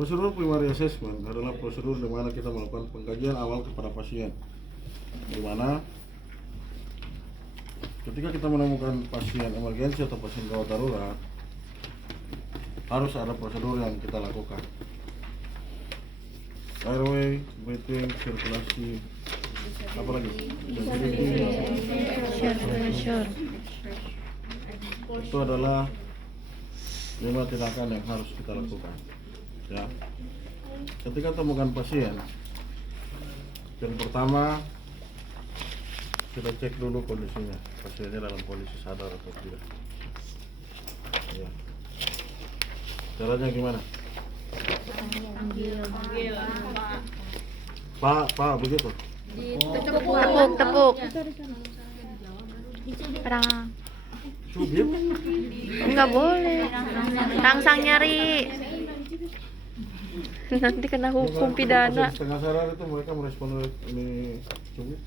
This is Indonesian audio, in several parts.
Prosedur primary assessment adalah prosedur di mana kita melakukan pengkajian awal kepada pasien, di mana ketika kita menemukan pasien emergensi atau pasien gawat darurat, harus ada prosedur yang kita lakukan. Airway, breathing, sirkulasi, apa lagi? Itu adalah 5 tindakan yang harus kita lakukan. Ya, ketika temukan pasien, yang pertama kita cek dulu kondisinya, pasiennya dalam kondisi sadar atau tidak. Ya. Caranya gimana? Pak, begitu. Tepuk. Perang. Subit. Enggak boleh. Rangsang nyari. Nanti kena hukum pidana. Setengah sadar itu mereka merespon ini subit.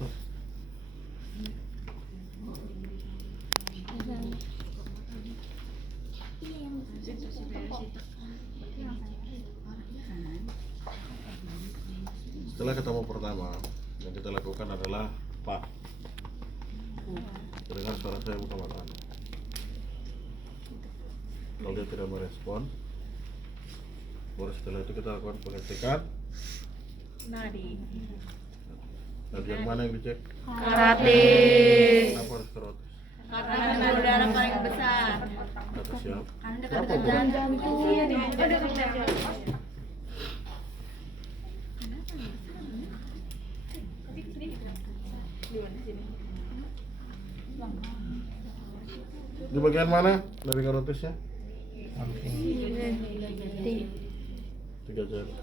Setelah ketemu pertama, yang kita lakukan adalah, Pak, terdengar suara saya, buka mata Anda. Kalau dia tidak merespon, baru setelah itu kita lakukan pengecekan Nadi. yang mana yang dicek? Karotis. Kenapa harus karotis? Karena pembuluh darah paling besar. Kata siapa? Karena dekat Siapa dengan Bu? jantung. Di bagian mana dari karotisnya? Tiga jari.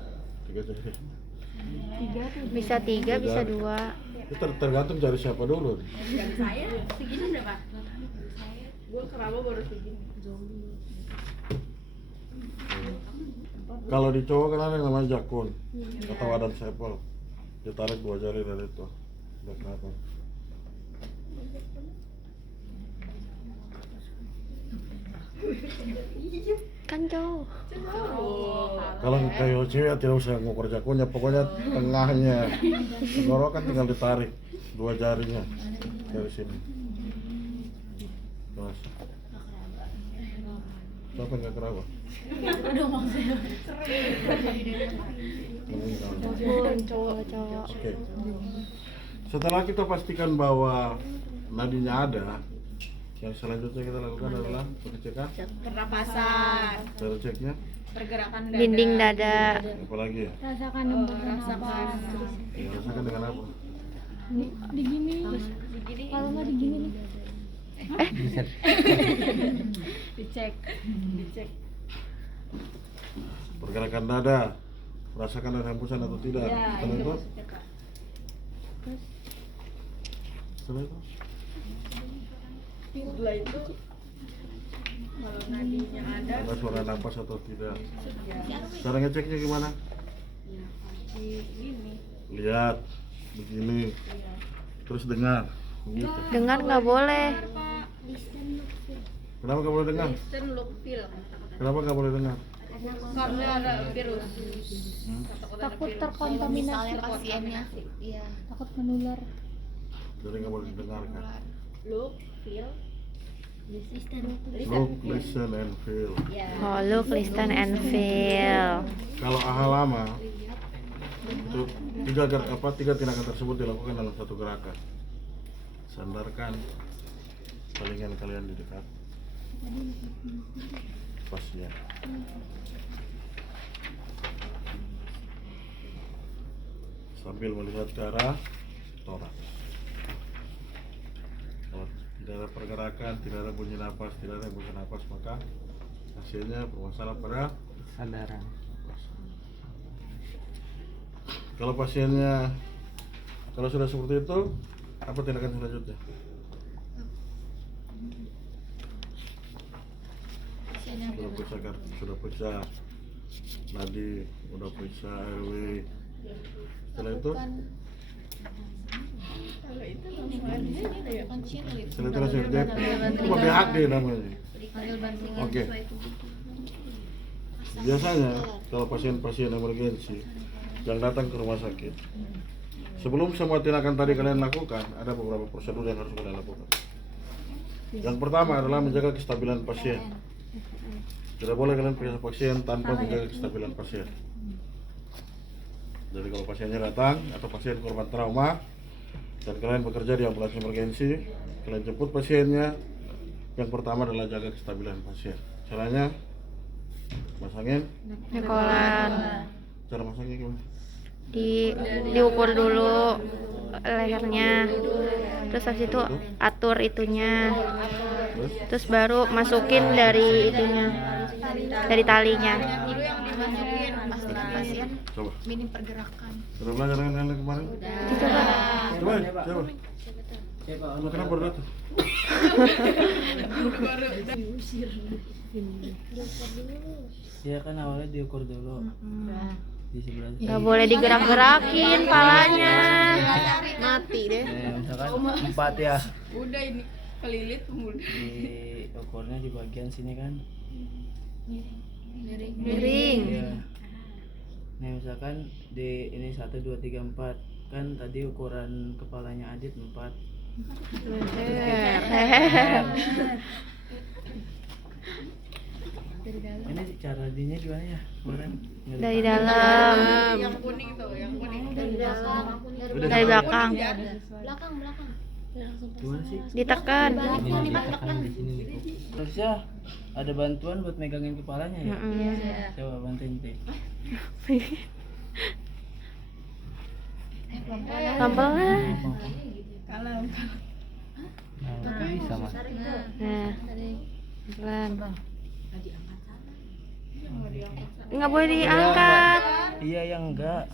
Bisa 3, bisa 2. Itu tergantung jari siapa dulu. Saya segini udah Pak. Gue keraba baru segini. Kalau di cowok kan ada yang namanya jakun atau Adam Sepel. Ditarik 2 jari dari itu. Udah kelihatan. Kan jauh. Kalau kayak cewek tidak usah ngukur jakunnya, pokoknya tengahnya. Tenggorokan tinggal ditarik 2 jarinya dari sini. Mas. Siapa yang nggak keraba? Cowok. Oke. Setelah kita pastikan bahwa nadinya ada, yang selanjutnya kita lakukan adalah pengecekan. Pernapasan, Cara ceknya, pergerakan dada. Dinding dada. apa lagi ya? Rasakan Rasakan. Ya, rasakan dengan apa? digini kalau nggak digini nih Dicek. Pergerakan dada, rasakan ada hembusan atau tidak. Ya, Setelah itu, maksudnya, Kak. setelah itu, Setelah itu kalau nadinya ada suara napas atau tidak. ya Cara ngeceknya gimana? di gini. Lihat, begini, terus dengar. Gitu. Dengar nggak boleh. Kenapa nggak boleh dengar? Listen, look, feel. Kenapa nggak boleh dengar? Karena ada virus. takut terkontaminasi Pasiennya. Iya. takut menular Jadi nggak boleh didengarkan. Look, feel. Look, listen, and feel. Ya. Oh, look, listen and feel. Kalau AHA lama, itu tiga tindakan tersebut dilakukan dalam satu gerakan. Sandarkan telinga kalian di dekat pasien. Sambil melihat ke arah toraks. Kalau tidak ada pergerakan, tidak ada bunyi napas, tidak ada hembusan napas, maka hasilnya bermasalah pada Sadaran. Kalau pasiennya, kalau sudah seperti itu, apa tindakan selanjutnya? Sudah periksa nadi, sudah periksa airway. Setelah itu, setelah itu langsung itu BHD namanya. Oke. Biasanya kalau pasien-pasien emergensi yang datang ke rumah sakit, sebelum semua tindakan tadi kalian lakukan, ada beberapa prosedur yang harus kalian lakukan. Yang pertama adalah menjaga kestabilan pasien. Tidak boleh kalian periksa pasien tanpa menjaga kestabilan pasien. Jadi kalau pasiennya datang atau pasien korban trauma dan kalian bekerja di ambulans emergensi, kalian jemput pasiennya. Yang pertama adalah jaga kestabilan pasien. Caranya masangin. Nyekolan. Cara masangnya gimana? Diukur dulu lehernya. Terus habis itu atur itunya. Terus baru masukin dari itunya. Dari talinya. Dulu yang dimasukin pastikan pasien Coba. minim pergerakan. Sudah belajar dengan kalian kemarin? Coba. Coba. Lu kenapa baru datang? Ya kan awalnya diukur dulu di sebelah. Gak boleh digerak-gerakin palanya. Mati deh. Misalkan 4 ya, Udah ini kelilit pemuda. di ukurnya di bagian sini kan. Miring. Ya. Nah misalkan di ini 1, 2, 3, 4 kan tadi ukuran kepalanya Adit 4. Ini cara dinya gimana ya? Kemarin ngeri. Dari dalam. Yang kuning tuh, yang kuning. Dari belakang. Gimana sih? Ditekan. Harusnya ada bantuan buat megangin kepalanya ya. Mm-mm. Coba bantuin deh. Pelan-pelan. Nah, bisa mas. Nah, pelan. Nggak boleh diangkat. Iya yang enggak.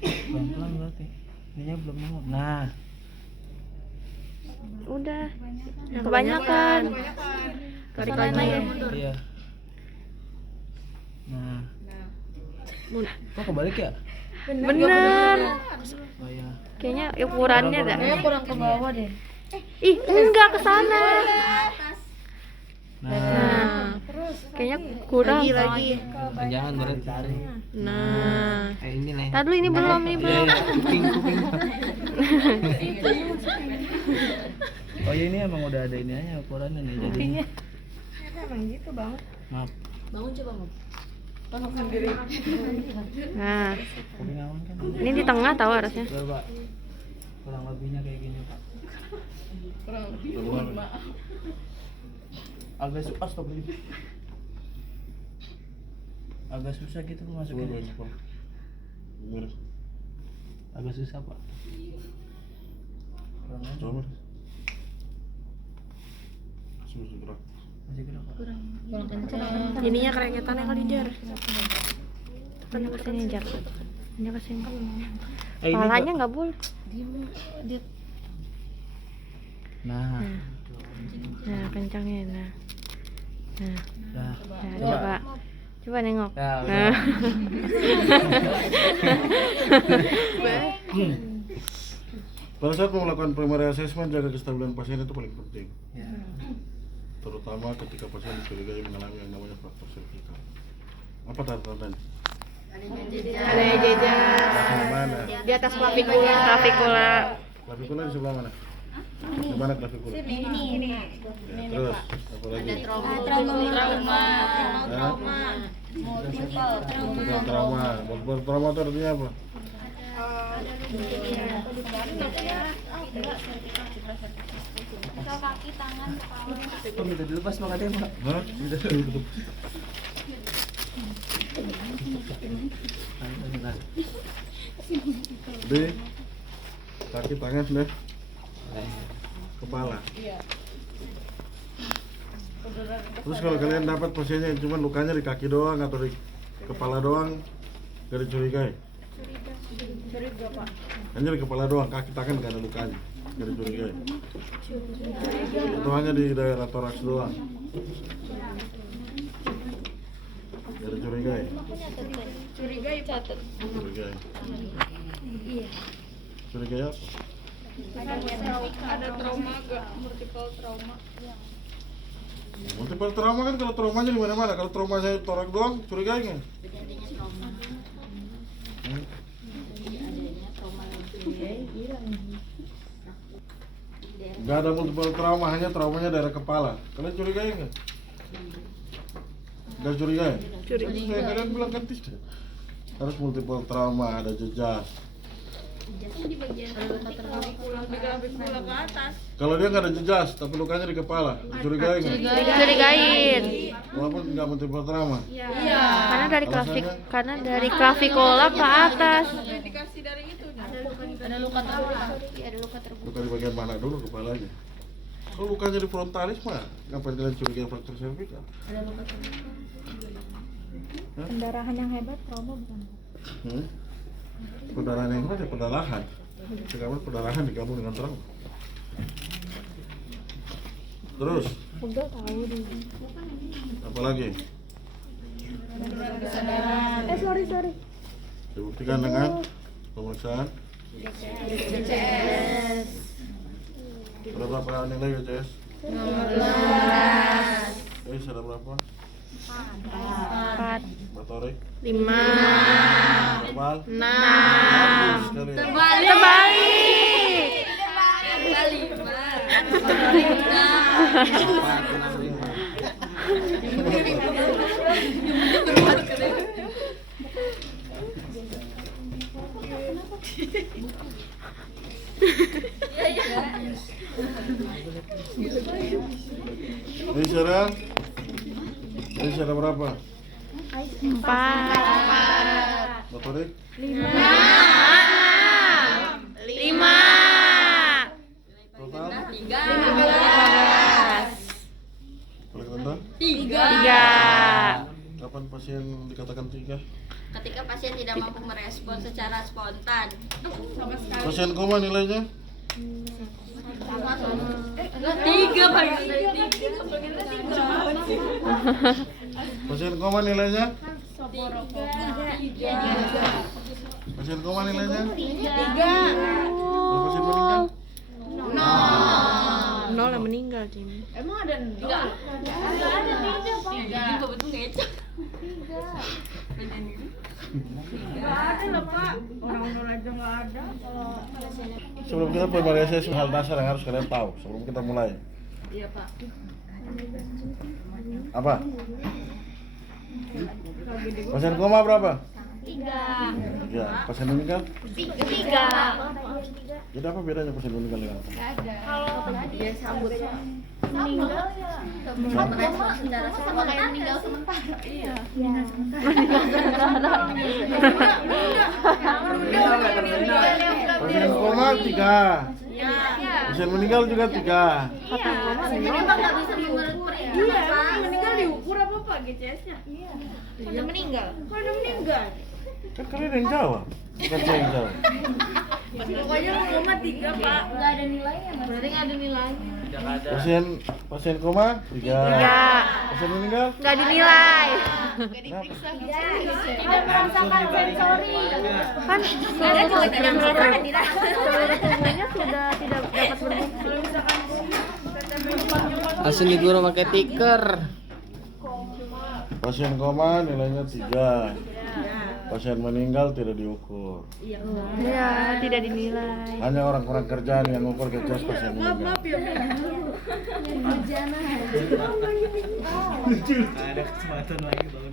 Pelan-pelan berarti. Ininya belum nemu. Nah, Udah. Kebanyakan. Tarik lagi. iya. Nah. Kok kebalik ya? Bener. Oh ya. Kayaknya ukurannya dah. Kurang ke bawah deh. Ih, enggak ke sana. Nah, Nah, kayaknya kurang. Lagi. jangan berarti tarik. Nah, Ini nih. tadi dulu ini belum, ini belum. Kuping. Oh ya ini emang udah ada ini aja ukurannya nih jadi. Emang gitu banget. Maaf. Bangun coba ngomong. Bangun sendiri. Nah, Kuping awan kan. ini di tengah tahu harusnya. Coba. Kurang lebihnya kayak gini pak. Kurang lebih. Mohon maaf. Agak astagfirullah. Agak susah gitu masukin. Agak susah pak. Kurang aja. Coba. Masih gerak. Masih gerak pak. Ininya kereketannya kali jar. Tekannya ke sini jar. Ini ke sini. Ini Palanya nggak boleh. Nah. Nah, kencangnya nah. Nah, Nah. coba. Coba nengok. Nah, udah. Nah. Pada saat melakukan primary assessment, jaga kestabilan pasien itu paling penting. Ya. Terutama ketika pasien dicurigai mengalami yang namanya fraktur servikal. Apa tanda-tandanya? Ada jajar Di mana? di atas klavikula. Klavikula. Klavikula di sebelah mana? Di mana klavikula? Ini. Ya, terus apa lagi? Trauma. Multiple trauma. Multiple trauma itu artinya apa? Kaki, tangan, kepala. Kok minta dilepas makanya pak? Hah? B, kaki, tangan, deh. Kepala. Terus kalau kalian dapat pasiennya cuma lukanya di kaki doang atau di kepala doang, gak dicurigai? Hanya di kepala doang, kaki tangan gak ada lukanya, gak dicurigai? Atau hanya di daerah toraks doang? Gak dicurigai? Curigai catat. Curigai. Curigai apa? Ada trauma gak? Multiple trauma. Multiple trauma kan kalau traumanya di mana-mana. Kalau trauma saya torak doang, curiga kan? Gak ada multiple trauma, hanya traumanya daerah kepala. Kalian curiga nggak? Gak curiga ya? Curiga. Kalian bilang kan tidak. Harus multiple trauma, ada jejas. Di bagian pulang ke atas. Kalau dia nggak ada jejas, tapi lukanya di kepala, dicurigai nggak? Curigain. Walaupun nggak multiple trauma. Iya. Karena dari klavikula ke atas. Dikasih dari itu. Ada luka terbuka. Ada luka terbuka. Luka di bagian mana dulu kepalanya? Kalau lukanya di frontalis mah, ngapain kalian curigai fraktur cervical? Ada luka terbuka. Pendarahan yang hebat trauma bukan? Perdarahan yang mana? Perdarahan. Sekarang perdarahan digabung dengan trauma. Terus, Udah tahu deh. apa lagi? Sorry. Dibuktikan dengan pemeriksaan. Ada berapa nilai UCS? 15. Ada berapa? 4, Motorik? 5, Verbal? 6. Sekali. Terbalik. Ini ada berapa? 4, Motorik? 5. Total? 15. Paling rendah? 3. Kapan pasien dikatakan 3? Ketika pasien tidak mampu merespon secara spontan. Pasien koma nilainya? 3 Pak. Pasien koma nilainya? Pasien koma nilainya? 3. Kalau pasien meninggal? 0 yang meninggal, Jimmy. Emang ada 3? Tiga betul ngecek. Ada lah Pak. Orang-orang aja nggak ada. Sebelum kita pemeriksaan hal dasar yang harus kalian tahu sebelum kita mulai. Iya Pak. Apa? Pasien koma berapa? 3. Pasien meninggal? 3. Jadi apa bedanya pasien meninggal dengan apa? Dia sambut. Meninggal ya. Merespon secara Sama kayak meninggal sementara. Iya. Pasien koma 3. Pasien meninggal juga 3. Nggak bisa diukur. Iya. Meninggal diukur apa Pak GCS-nya? Iya. Udah meninggal. Kalau udah meninggal. Kan kalian yang jawab, bukan saya yang jawab. Pokoknya koma 3 Pak. Nggak ada nilainya, Mas. Berarti nggak ada nilainya. Pasien koma 3. 3. Pasien meninggal? Nggak dinilai. Tidak merasakan sensori. Kan seluruh tubuhnya sudah tidak dapat berfungsi. Langsung diguru pakai tiker. Pasien koma nilainya 3. Pasien meninggal tidak diukur. Ya, tidak dinilai. Hanya orang kurang kerjaan yang ngukur GCS pasien meninggal. Ada kesempatan lagi tahun.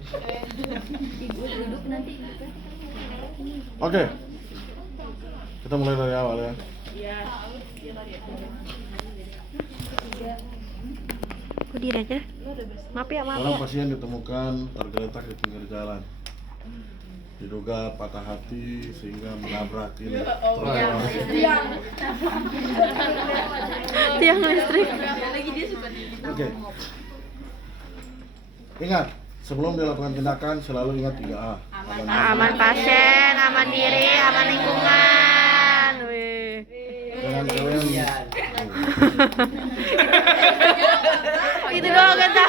Oke. Kita mulai dari awal ya. Kok diri aja? Maaf ya. Seorang pasien ditemukan tergeletak di pinggir jalan. Diduga patah hati sehingga menabrak ini. Tiang listrik. Oke. Ingat, sebelum dilakukan tindakan selalu ingat 3A. Aman pasien, aman diri, aman lingkungan. Wih. Jangan kalian Gitu doang kata.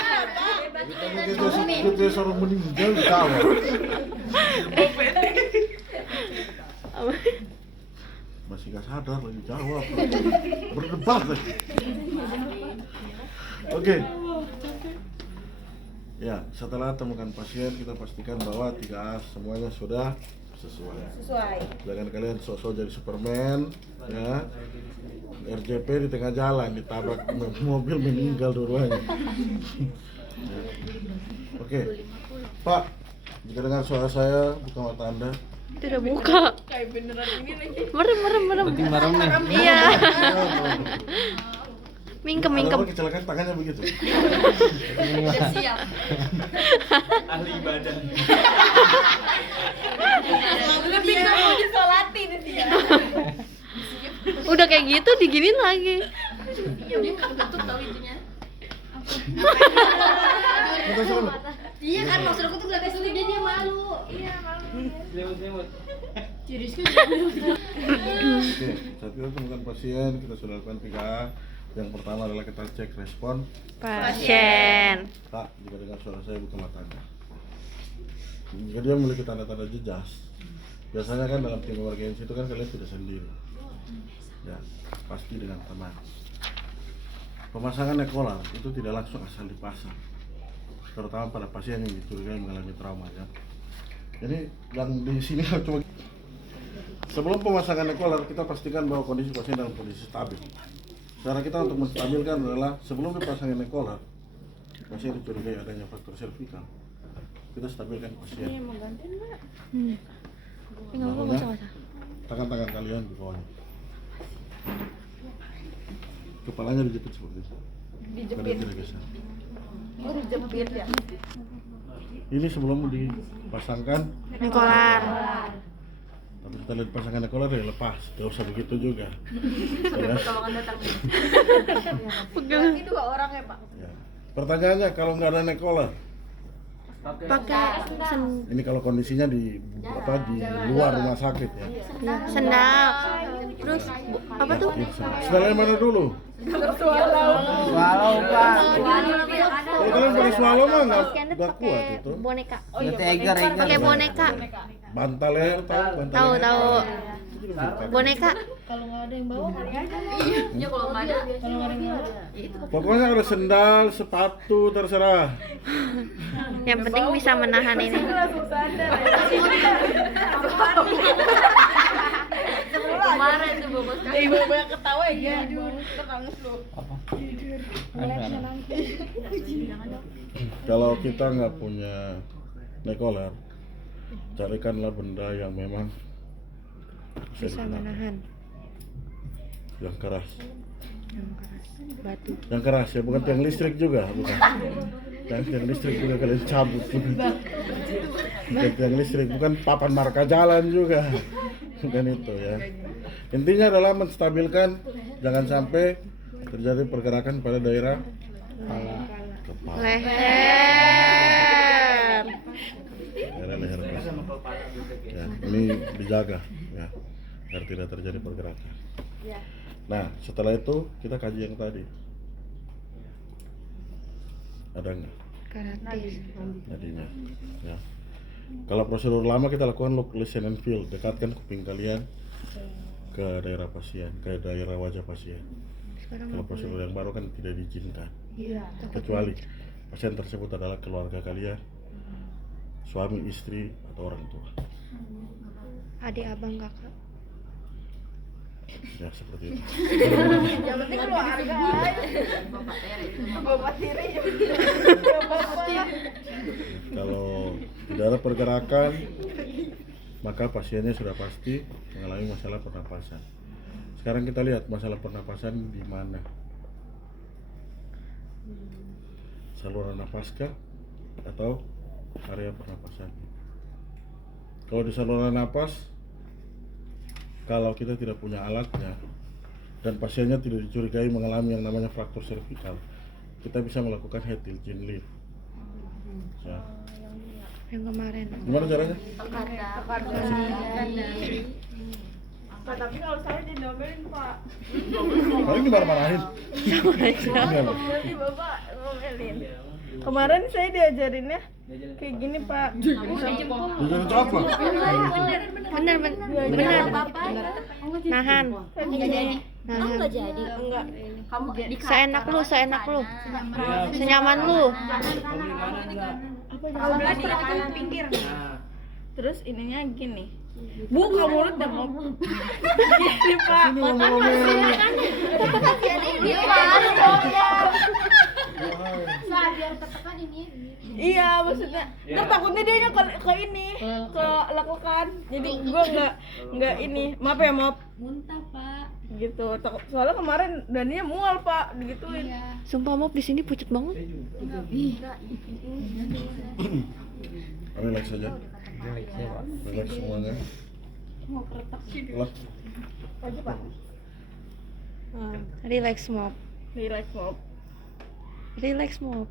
kita suruh meninggal ketawa. Masih gak sadar lagi jawab. Berdebat lagi. Oke. Ya, setelah temukan pasien kita pastikan bahwa 3A semuanya sudah sesuai. Jangan kalian sok-sok jadi Superman, ya. RJP di tengah jalan ditabrak mobil meninggal dua-duanya. Ya. Oke, Pak, jika dengar suara saya buka mata Anda. Tidak buka. Kayak beneran ini lagi. Merem. Penting merem nih. Iya. Mingkem. Ada orang kecelakaan tangannya begitu. Udah siap. Ahli badan. Lebih ke mau disolatin dia. Udah kayak gitu diginin lagi. Iya, dia ketutup tau itunya. Kita selalu. Iya kan, maksud aku tuh gak kayak sulit dia malu. Iya, malu. Lewat. Ciri Oke, saat kita temukan pasien, kita sudah lakukan 3A. Yang pertama adalah kita cek respon. Pasien. Pak, jika dengar suara saya buka mata Anda. Jika dia memiliki tanda-tanda jejas, biasanya kan dalam tim emergensi itu kan kalian tidak sendiri. Ya, pasti dengan teman. Pemasangan nekolar itu tidak langsung asal dipasang, terutama pada pasien yang dicurigai mengalami trauma ya. Jadi yang di sini cuma sebelum pemasangan nekolar kita pastikan bahwa kondisi pasien dalam kondisi stabil. Cara kita untuk menstabilkan adalah sebelum dipasangin nekolar, pasien dicurigai adanya fraktur servikal, kita stabilkan pasien. Enggak apa-apa. Tangan-tangan kalian di bawahnya. Kepalanya dijepit seperti itu. Dijepit. Oh, dijepit ya. Ini sebelum dipasangkan, Nekolar. tapi setelah dipasangkan nekolar ya lepas. Gak usah begitu juga. Ya. Pertolongan datang. Pegang. Ini 2 orang ya, Pak. Ya. Pertanyaannya kalau nggak ada nekolar, Pakai ini kalau kondisinya di luar rumah sakit ya. sendal. Terus apa tuh? Sendalnya mana dulu? Walau Pak. Kalau kalian pakai swallow mah nggak kuat itu. Boneka. Eger. Pakai boneka. Bantal leher tahu? Bantal Tahu leher. tahu. Itu juga bisa dipakai. Boneka. Iya, kalau nggak ada. Pokoknya ada sendal, sepatu terserah. Yang penting bisa menahan ini. Kemarin tuh bobot kali. Ibu banyak ketawa ya, terangis lu. Kalau kita nggak punya nekolar, carikanlah benda yang memang Bisa digunakan. menahan. Yang keras. Batu. Yang keras ya, bukan tiang listrik juga, bukan. Yang tiang listrik juga kalian cabut. Bukan tiang listrik, bukan papan marka jalan juga. Bukan itu ya. Intinya adalah menstabilkan, jangan sampai terjadi pergerakan pada daerah kepala. Leher. Daerah leher pasien. Ya, ini dijaga ya, agar tidak terjadi pergerakan. Nah, setelah itu kita kaji yang tadi. Ada nggak Karatis. nadinya? Ya. Kalau prosedur lama kita lakukan look, listen and feel, dekatkan kuping kalian ke daerah pasien, ke daerah wajah pasien. Sekarang Kalau prosedur yang baru kan tidak diizinkan, iya. kecuali pasien tersebut adalah keluarga kalian, suami, istri, atau orang tua. Adik, abang, kakak. Ya seperti itu. Yang penting keluarga. Bapak tiri. Kalau tidak ada pergerakan, maka pasiennya sudah pasti mengalami masalah pernapasan. Sekarang kita lihat masalah pernapasan di mana. Saluran napaskah atau area pernapasan? Kalau di saluran napas, kalau kita tidak punya alatnya dan pasiennya tidak dicurigai mengalami yang namanya fraktur servikal, kita bisa melakukan head tilt chin lift. Ya. Yang kemarin. Gimana caranya? Tapi kalau saya diomelin, Pak. Paling dimarah-marahin. Gimana? Nanti Bapak ngomelin. Kemarin saya diajarinnya kayak gini Pak. Jangan apa? Bener. Nahan. Nahan. jadi. Enggak. Kamu Seenak lu. Senyaman lu. Kalau berarti kanan pinggir. Terus ininya gini. Buka mulut dan mau. Gini Pak. Ini Pak. Biar tertekan ini. Iya maksudnya. Ntar takutnya dia ke ini, ke lakukan. Jadi gua nggak ini. Maaf ya maaf. Muntah, Pak. Gitu. Soalnya kemarin Dania mual Pak, digituin. Sumpah Mop di sini pucet banget. Relax saja. Relax semuanya. Relax. Relax Mop. Relax maaf. Relax Mop.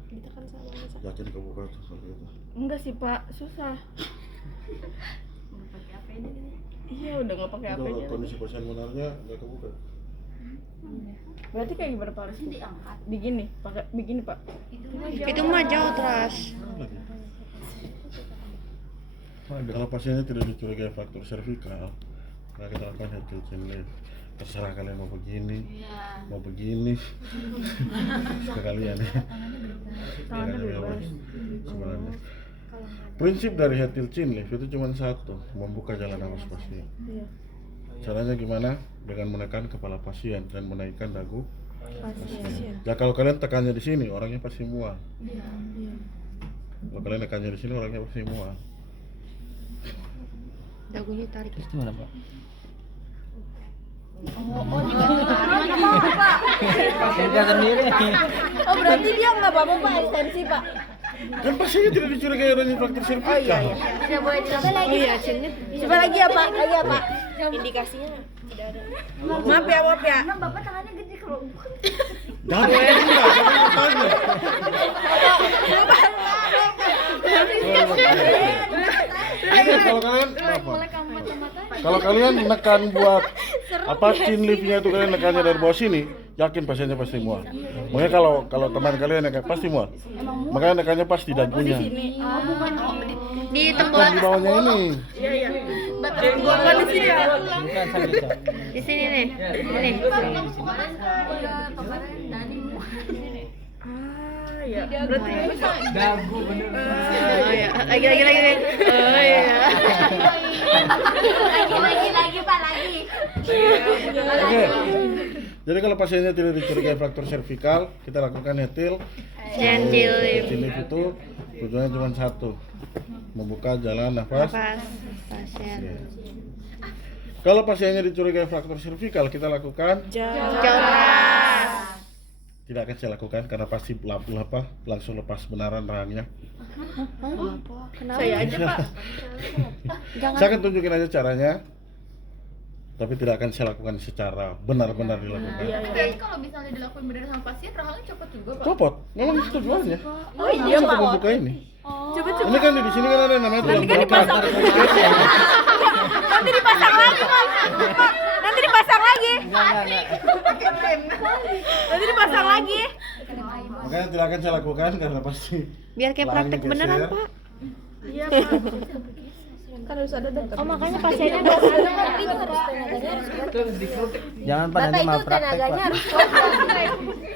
Yakin kebuka tuh kalau gitu. Enggak sih Pak, susah. Iya udah nggak pakai Kalau HP-nya. kondisi pasien benarnya nggak kebuka. Berarti kayak gimana Pak? Harus begini, pakai begini Pak. Itu mah jauh terus. Kalau pasiennya tidak dicurigai fraktur servikal, maka kita lakukan head chin lift. Terserah kalian mau begini, sekalian ya. Tangannya bebas. Sebenarnya. Prinsip dari head chin lift itu cuma satu, membuka jalan nafas pasien. Iya. Caranya gimana? Dengan menekan kepala pasien dan menaikkan dagu pasien. Ya kalau kalian tekannya di sini, orangnya pasti mual. Kalau kalian tekannya di sini, orangnya pasti mual. Dagunya tarik. Terus gimana Pak? Pasien sendiri. Oh berarti dia nggak apa-apa Pak, ekstensi Pak. Kan pasiennya tidak dicurigai adanya fraktur servikal. Tidak boleh coba lagi. Iya, chinnya. Coba lagi ya Pak, lagi ya Pak. Indikasinya tidak ada. Maaf ya, maaf ya. Emang Bapak tangannya gede kalau Jangan tanya. Kalau kalian apa? Kalau kalian menekan buat apa chin liftnya itu kalian nekannya dari bawah sini, yakin pasiennya pasti mual. Makanya kalau teman kalian nekan pasti mual. Makanya nekannya pas di dagunya. Di Bukan tengkorak. di bawahnya ini. Iya iya. Bapak di sini ya. Bukan sambil itu. Di sini nih. Ini. Ah ya. Berarti Dagu bener. Oh iya. Lagi nih. Oh iya. lagi Pak, lagi. Oke. Jadi kalau pasiennya tidak dicurigai fraktur servikal, kita lakukan hetil. Gentle lift. Chin lift itu tujuannya cuma satu, membuka jalan nafas. Nafas pasien. Kalau pasiennya dicurigai fraktur servikal, kita lakukan. Jauh keras. Tidak akan saya lakukan karena pasti langsung lepas benaran rahangnya. Kenapa? saya aja Pak. Saya akan tunjukin aja caranya, tapi tidak akan saya lakukan secara benar-benar dilakukan. Iya iya. Berarti kalau misalnya dilakuin bener sama pasien, rahangnya copot juga Pak. Copot, memang itu tujuannya. Oh iya Untuk Pak. membuka ini. Coba Ini kan di sini kan ada namanya tulang belakang. Nanti dipasang lagi Pak. Nanti dipasang lagi. Enggak. Nanti dipasang lagi. Makanya tidak akan saya lakukan karena pasti. Biar kayak praktek rahangnya beneran, geser. Pak. Iya Pak. Kan harus ada dekat. Oh, makanya pasiennya enggak Jangan Pak nanti malah praktek Pak.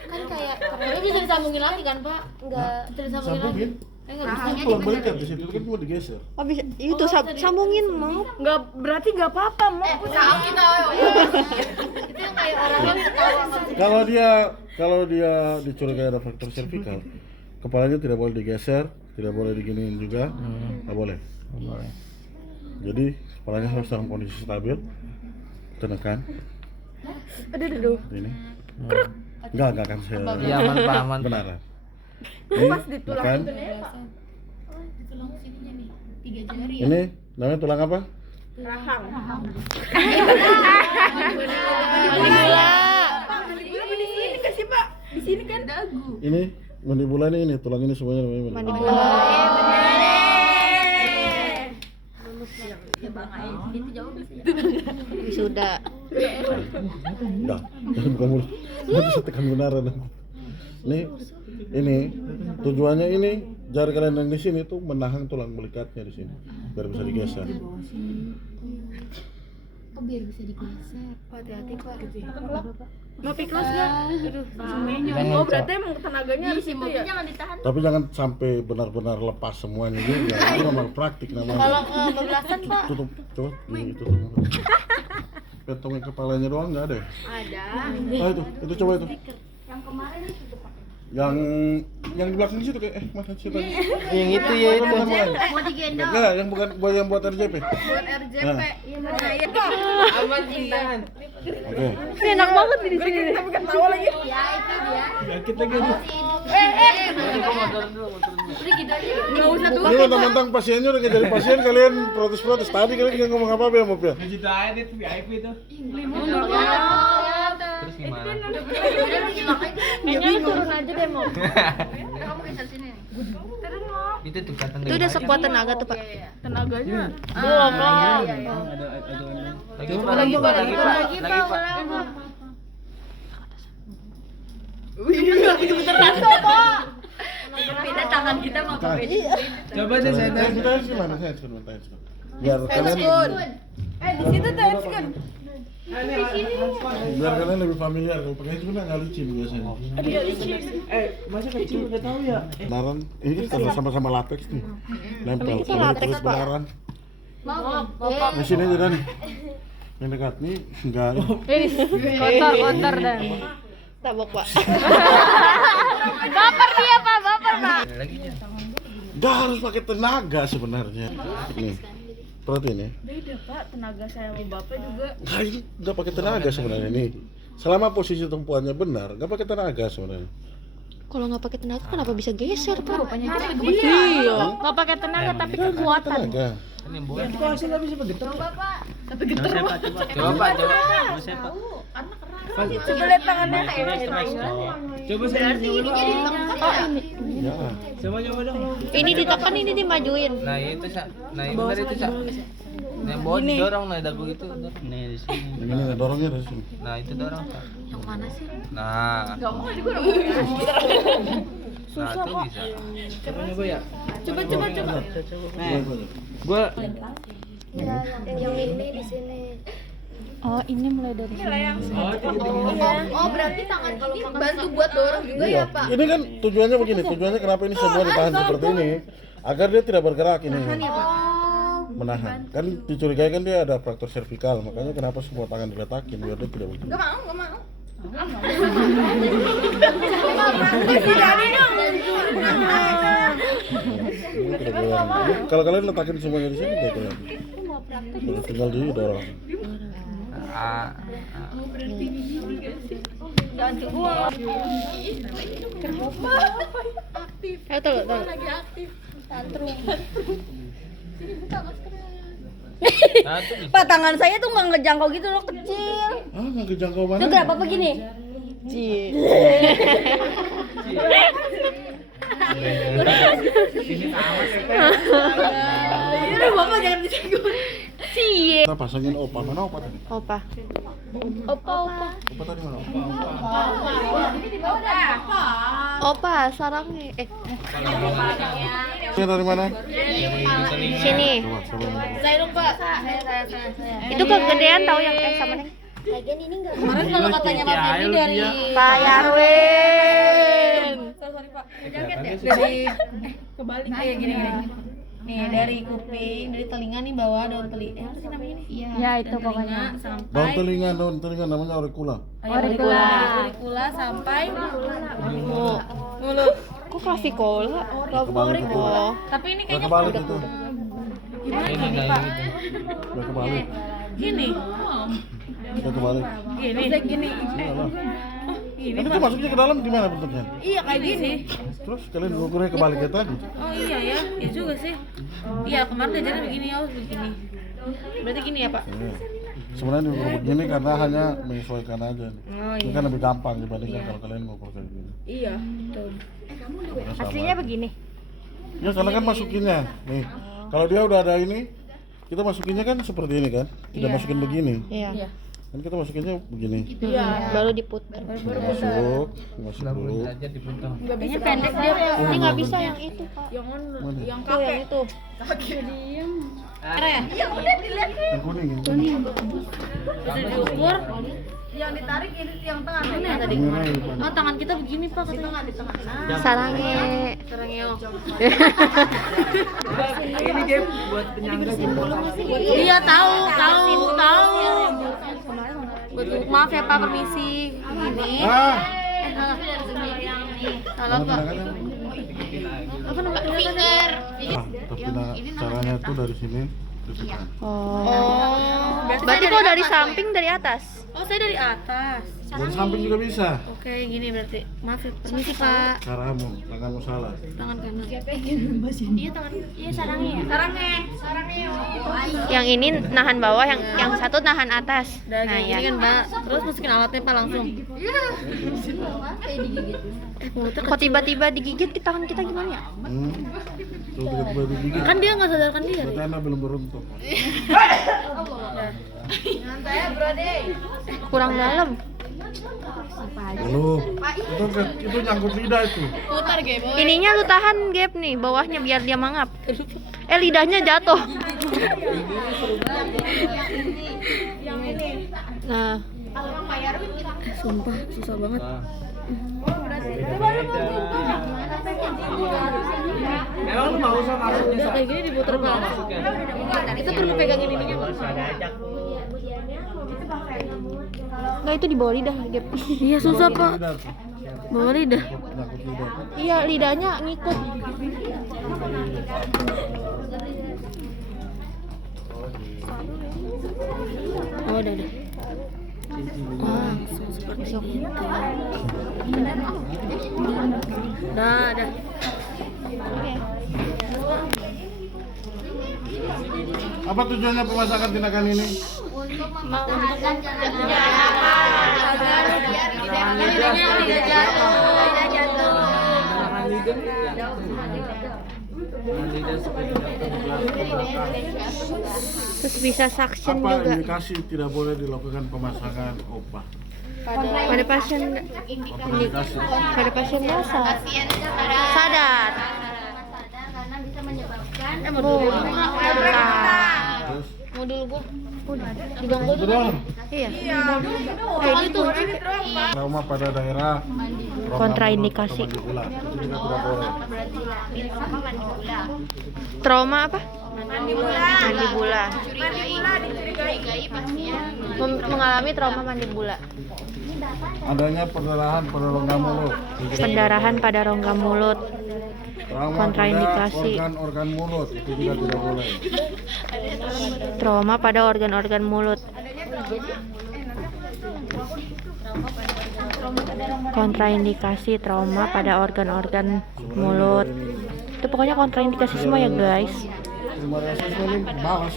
Kan kayak ini bisa disambungin lagi kan Pak? Enggak bisa disambungin lagi. Sambungin. Enggak bisa. Pulang balik di situ kan cuma digeser. Oh, bisa. Itu sambungin, mau. Enggak berarti enggak apa-apa mau. Sakit tau. Itu yang kayak orang yang ketawa sama Kalau dia dicurigai ada fraktur servikal, kepalanya tidak boleh digeser, tidak boleh diginiin juga, nggak boleh. Boleh. Jadi kepalanya harus dalam kondisi stabil, tekan Aduh. ini. Enggak akan saya. Iya aman Pak, aman. Benaran. Ini tekan. tulang sininya nih. 3 jari. Ini namanya tulang apa? Rahang. Di sini nggak sih Pak? Di sini kan dagu. Ini mandibula ini tulang ini semuanya namanya mandibula. Ya Bang, itu jauh bisa. Sudah. Enggak, bukan mulut. Nanti saya tekan benaran. Ini Ini tujuannya ini jari kalian yang di sini tuh menahan tulang belikatnya di sini biar bisa digeser. Oh biar bisa digeser. Hati-hati Pak. Mau piklos nggak? Aduh, oh berarti emang tenaganya harus itu ya? Jangan ditahan. Tapi jangan sampai benar-benar lepas semuanya juga. Itu memang praktik namanya. Kalau kebablasan Pak. Tutup, coba ini tutup. Pentongin kepalanya doang nggak ada ya? Ada. Ah itu coba itu. Yang kemarin itu tuh Pak. Yang di belakang situ kayak mana sih tadi? Yang itu ya itu. Mau digendong. Enggak, yang buat RJP. Buat RJP. Nah. Iya. Aman intan. Oke. Ini enak banget di sini. Tapi kan tawa lagi. Ya itu dia. Sakit lagi aduh. Udah gitu aja. Nggak usah tuh. Ini mentang-mentang pasiennya udah jadi pasien kalian protes-protes tadi kalian nggak ngomong apa-apa ya Mop ya? Kita aja itu VIP itu. Terus gimana? Kayaknya lu turun aja deh mau. Kamu geser sini. Itu tuh kata Itu udah sekuat tenaga tuh Pak. Tenaganya. Belum lah. Lagi Pak. Beda tangan kita mau Nah, Coba deh saya saya gimana? Saya sebentar. Biar kalian Di situ tuh kan. biar kalian lebih familiar kalau pakai itu nggak licin biasanya. masa kecil udah tahu ya? Benaran, ini kan karena sama-sama latex nih, nempel. Itu Kalau latex, terus Pak. benaran, Bapak. di sini aja dan yang dekat nih enggak. Kotor dah. Tabok Pak. Baper dia Pak, baper Pak. Lagi ya. Nggak harus pakai tenaga sebenarnya. Nih, perhatiin ya. Beda Pak, tenaga saya sama Bapak juga. Nah, ini nggak pakai tenaga sebenarnya nih. Selama posisi tumpuannya benar, nggak pakai tenaga sebenarnya. Kalau nggak pakai tenaga kenapa bisa geser Pak? Iya. Nggak pakai tenaga tapi Nggak kekuatan. tenaga. Ini yang buat. Kok hasilnya bisa begitu? Bapak. Coba Pak, coba. Coba lihat tangannya. Coba saya dulu. Oh ini. Ya. Coba dong. Ini ditekan ini dimajuin. Nah itu Sa. Nah itu benar itu Sa. Nah bawa didorong nah dagu itu. Nih di sini. Ini dorongnya dari sini. Nah itu dorong. Yang mana sih? Nah. Nah itu bisa. Coba nyoba ya. Coba. Gua Yang ini di sini. Oh ini mulai dari sini. Oh berarti tangan kalau bantu buat dorong juga ya Pak. Ini kan tujuannya begini, tujuannya kenapa ini semua ditahan seperti ini agar dia tidak bergerak ini. Menahan. Kan dicurigai kan dia ada fraktur servikal, makanya kenapa semua tangan diletakin biar dia tidak bergerak. Gak mau. Ini tidak boleh. Kalau kalian letakin semuanya di sini tidak boleh. Jadi tinggal didorong. Tuh. Nah itu bisa. Pak, tangan saya tuh nggak ngejangkau gitu loh, kecil. Ah, nggak kejangkau mana? Tuh berapa begini? Ini Bapak jangan disenggol. Kita pasangin opa, mana opa tadi? Opa. Opa tadi mana? Opa sarangnya. Ini dari mana? Sini. Coba. Saya lupa. Itu kegedean tahu yang sama nih. Lagian ini enggak. Kemarin kalau katanya Mas Edi dari Pak Yarwin. sorry Pak. Dari kebalik kayak gini. Nih dari kuping, dari telinga nih bawah daun telinga. Apa sih namanya nih? Iya. Ya itu pokoknya. Sampai Daun telinga namanya auricula. Auricula. auricula sampai mulut. Kok clavicula? Kebalik itu. Tapi ini Udah kayaknya kebalik itu. gimana Ini ini nah Pak? ini. Udah kebalik. Gini. Udah kebalik. Gini. Iyalah. Tapi itu masuknya ke dalam gimana bentuknya? Iya kayak gini. Terus kalian ukurnya kebaliknya tadi. Oh iya ya, ya juga sih. Iya kemarin ajarnya begini ya, begini. Berarti gini ya Pak? Iya. Sebenarnya diukur begini karena hanya menyesuaikan aja. Oh Ini kan lebih gampang dibandingkan kalau kalian ngukur kayak gini. Iya, betul. Ya, sama. Aslinya begini. Ya karena kan masukinnya. Nih, kalau dia udah ada ini, kita masukinnya kan seperti ini kan? Tidak masukin begini. Iya. Kan kita masukinnya begini. Baru diputar. Masuk dulu. Kayaknya pendek dia. Ini nggak bisa yang itu, Pak. Mana? Yang itu. Yang kuning. Yang kuning. Terus diukur. Yang ditarik ini yang tengah Mana tadi? Yang merah ini, Pak. Oh, tangan kita begini, Pak, katanya. di tengah. Sarangnya. Sarangnya. Ini game buat penyangga gitu. Iya, tahu. Maaf ya, Pak, permisi. Ini. Ah, Salah, Pak. Apa namanya? Finger. tapi caranya tuh dari sini tekan. Oh. Berarti kalau dari samping dari atas. Oh, saya dari atas. Dari samping juga bisa. Oke, gini berarti. Maaf ya, permisi, Pak. Caramu, tanganmu salah. Tangan kanan. Yang ini nahan bawah, yang satu nahan atas. Udah Nah, gini ya. kan, Mbak. Terus masukin alatnya, Pak, langsung. Mulutnya Kok tiba-tiba digigit di tangan kita gimana ya? Tuh tiba-tiba digigit. kan dia nggak sadarkan diri. Berarti Anda belum beruntung. Kurang dalam. Belum. Itu nyangkut lidah itu. Putar, Ge, boy. Ininya lu tahan gap nih, bawahnya biar dia mangap. Lidahnya jatuh. Nah, Sumpah, susah banget. Emang lu mau usah masuknya Udah kayak gini diputer, Pak. Kita perlu pegangin ininya, Pak. nggak itu di bawah lidah gap. Iya, susah, Pak. Lidah tuh. Bawa lidah. Nyangkut lidah. Iya, lidahnya ngikut. Oh, udah. Wah, seperti itu. Dah. Apa tujuannya pemasakan tindakan ini? Terus bisa suction Apa juga indikasi tidak boleh dilakukan pemasangan opah? pada pasien Indikasi. pada pasien biasa sadar. Karena bisa menyebabkan Terus Mau dulu gua. Diganggu itu doang. Iya. Kayak gitu. Trauma pada daerah Kontraindikasi. itu juga tidak boleh. Trauma apa? Mandibula. Mengalami trauma mandibula. Adanya perdarahan pada rongga mulut. Pendarahan pada rongga mulut. Trauma Kontraindikasi. pada organ-organ mulut itu juga tidak boleh. Trauma pada organ-organ mulut. Kontraindikasi trauma pada organ-organ mulut. Itu pokoknya kontraindikasi semua ya guys. Terima kasih sekali. Bawas